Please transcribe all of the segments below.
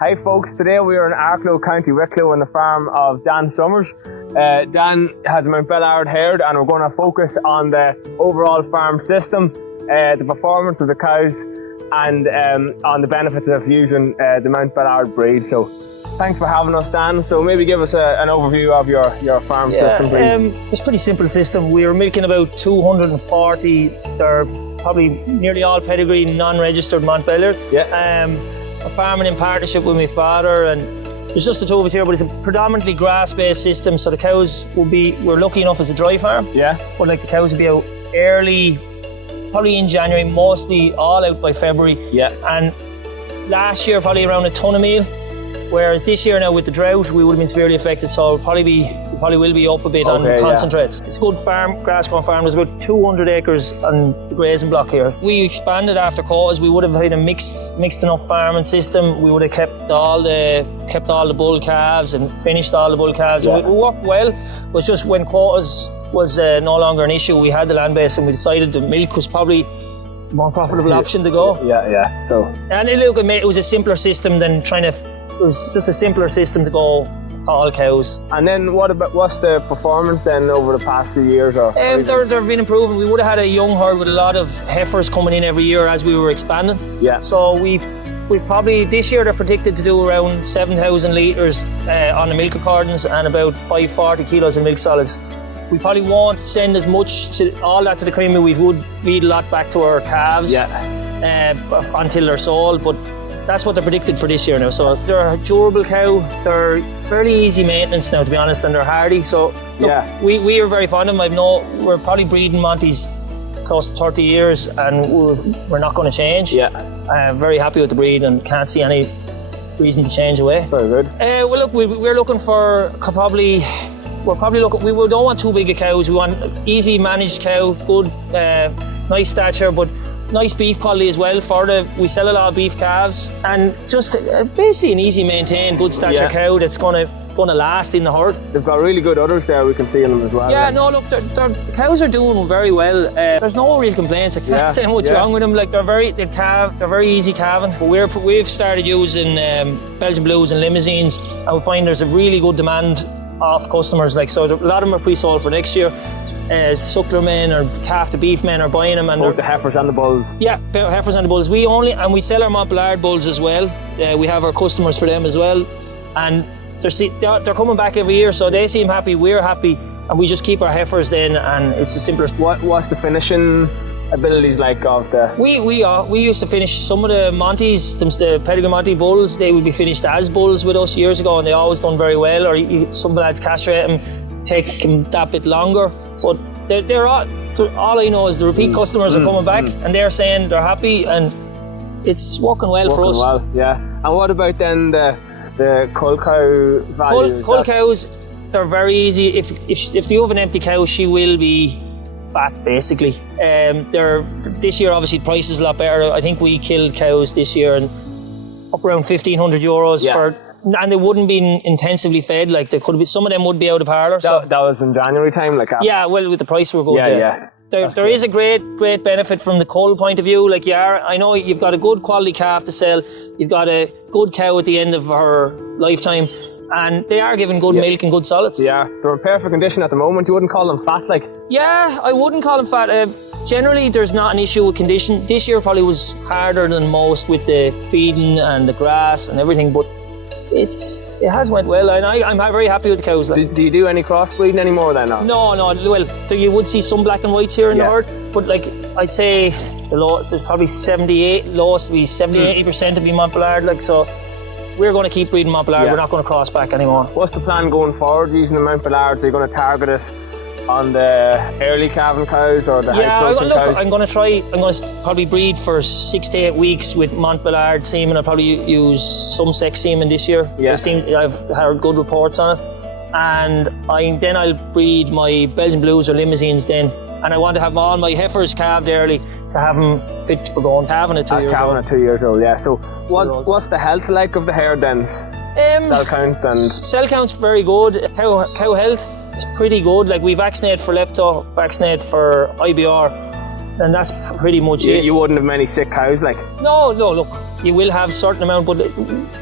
Hi folks, today we are in Arklow, County Wicklow on the farm of Dan Summers. Dan has a Montbeliarde herd and we're going to focus on the overall farm system, the performance of the cows and on the benefits of using the Montbeliarde breed. So thanks for having us, Dan. So maybe give us an overview of your farm system, please. It's a pretty simple system. We were milking about 240, they're probably nearly all pedigree, non-registered Montbeliarde. Yeah. I'm farming in partnership with my father, and there's just the two of us here, but it's a predominantly grass-based system, so the cows will be, we're lucky enough as a dry farm. Yeah. But like the cows will be out early, probably in January, mostly all out by February. Yeah. And last year probably around a ton of meal, whereas this year now with the drought we would have been severely affected, so we probably will be up a bit on concentrates. Yeah. It's a good farm, grass-grown farm. There's about 200 acres on the grazing block here. We expanded after quotas. We would have had a mixed enough farming system. We would have kept all the bull calves and finished all the bull calves. Yeah. It worked well, but just when quotas was no longer an issue, we had the land base and we decided the milk was probably a more profitable option to go. Yeah. So. And it was a simpler system than it was just a simpler system to go all cows. And then what's the performance then over the past few years? They've been improving. We would have had a young herd with a lot of heifers coming in every year as we were expanding. Yeah. So we probably, this year they're predicted to do around 7,000 litres on the milk accordance and about 540 kilos of milk solids. We probably won't send as much to all that to the creamery. We would feed a lot back to our calves until they're sold, but that's what they're predicted for this year now. So they're a durable cow. They're fairly easy maintenance now, to be honest, and they're hardy. So look, we are very fond of them. We're probably breeding Monties close to 30 years, and we're not going to change. Yeah. I'm very happy with the breed and can't see any reason to change away. Very good. Well, look, we're looking for we don't want too big of cows. We want an easy managed cow, good, nice stature, but nice beef quality as well. We sell a lot of beef calves, and just basically an easy maintained, good stature cow that's going to last in the herd. They've got really good udders there. We can see in them as well. Yeah, no, look, the cows are doing very well. There's no real complaints. I can't say much wrong with them. Like they're very easy calving. But we've started using Belgian Blues and limousines, and we find there's a really good demand off customers. Like, so a lot of them are pre-sold for next year. Suckler men or calf to beef men are buying them, and the heifers and the bulls. Yeah, heifers and the bulls. We sell our Montbeliarde bulls as well. We have our customers for them as well, and they're coming back every year, so they seem happy, we're happy, and we just keep our heifers then, and it's the simplest. What's the finishing abilities like of the? We used to finish some of the Monties, the pedigree Monty bulls. They would be finished as bulls with us years ago, and they always done very well. Or some lads castrate them, take them that bit longer. But they're all I know is the repeat customers are coming back and they're saying they're happy, and it's working well for us. Well, yeah. And what about then the cull cow value? Cull cows, they're very easy. If you have an empty cow, she will be fat basically. This year obviously the price is a lot better. I think we killed cows this year and up around €1,500 for. And they wouldn't be intensively fed. Like they could be, some of them would be out of parlour. That was in January time, like. Yeah, well, with the price we're good. Yeah. There is a great benefit from the cull point of view. Like I know you've got a good quality calf to sell. You've got a good cow at the end of her lifetime, and they are giving good milk and good solids. Yeah, they're in perfect condition at the moment. You wouldn't call them fat, like. Yeah, I wouldn't call them fat. Generally, there's not an issue with condition. This year probably was harder than most with the feeding and the grass and everything, but it has went well, and I'm very happy with the cows. Like. Do you do any crossbreeding anymore then? No. Well, you would see some black and whites here in the herd, but like I'd say there's probably 70-80% to be Montbeliarde. Like, so we're going to keep breeding Montbeliarde. We're not going to cross back anymore. What's the plan going forward using the Montbeliarde? Are you going to target it on the early calving cows or the high protein cows? I'm going to probably breed for 6 to 8 weeks with Montbeliarde semen. I'll probably use some sex semen this year. Yeah. I've heard good reports on it. And then I'll breed my Belgian Blues or limousines then. And I want to have all my heifers calved early to have them fit for going calving at 2 years old. Calving at 2 years old, yeah. So what's the health like of the herd then? Cell count and... Cell count's very good. Cow health is pretty good. Like we vaccinate for lepto, vaccinate for IBR, and that's pretty much it. You wouldn't have many sick cows, like? No, look. you will have a certain amount, but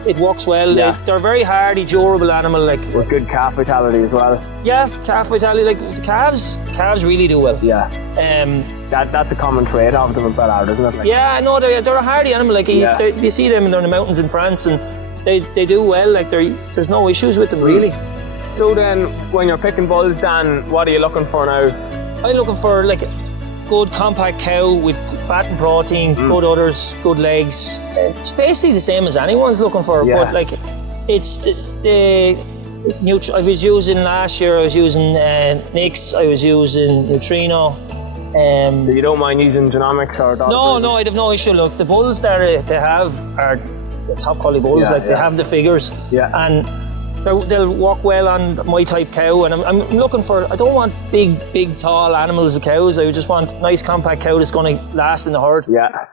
it works well. Yeah. They're a very hardy, durable animal. Like With good calf vitality as well. yeah, calf vitality. Like the calves really do well. Yeah. That's a common trait of them in Montbeliarde, isn't it? Like, Yeah, no, they're a hardy animal. Like you see them in the mountains in France, and they do well. Like there's no issues with them really. So then, when you're picking bulls, Dan, what are you looking for now? I'm looking for like a good compact cow with fat and protein, good udders, good legs. It's basically the same as anyone's looking for, but like it's the I was using last year. I was using Nix. I was using Neutrino. So you don't mind using genomics or dog breeding? No, I'd have no issue. Look, the bulls that they have are the top quality bulls. They have the figures, and they'll work well on my type cow. And I'm looking for. I don't want big, tall animals of cows. I just want a nice compact cow that's going to last in the herd. Yeah.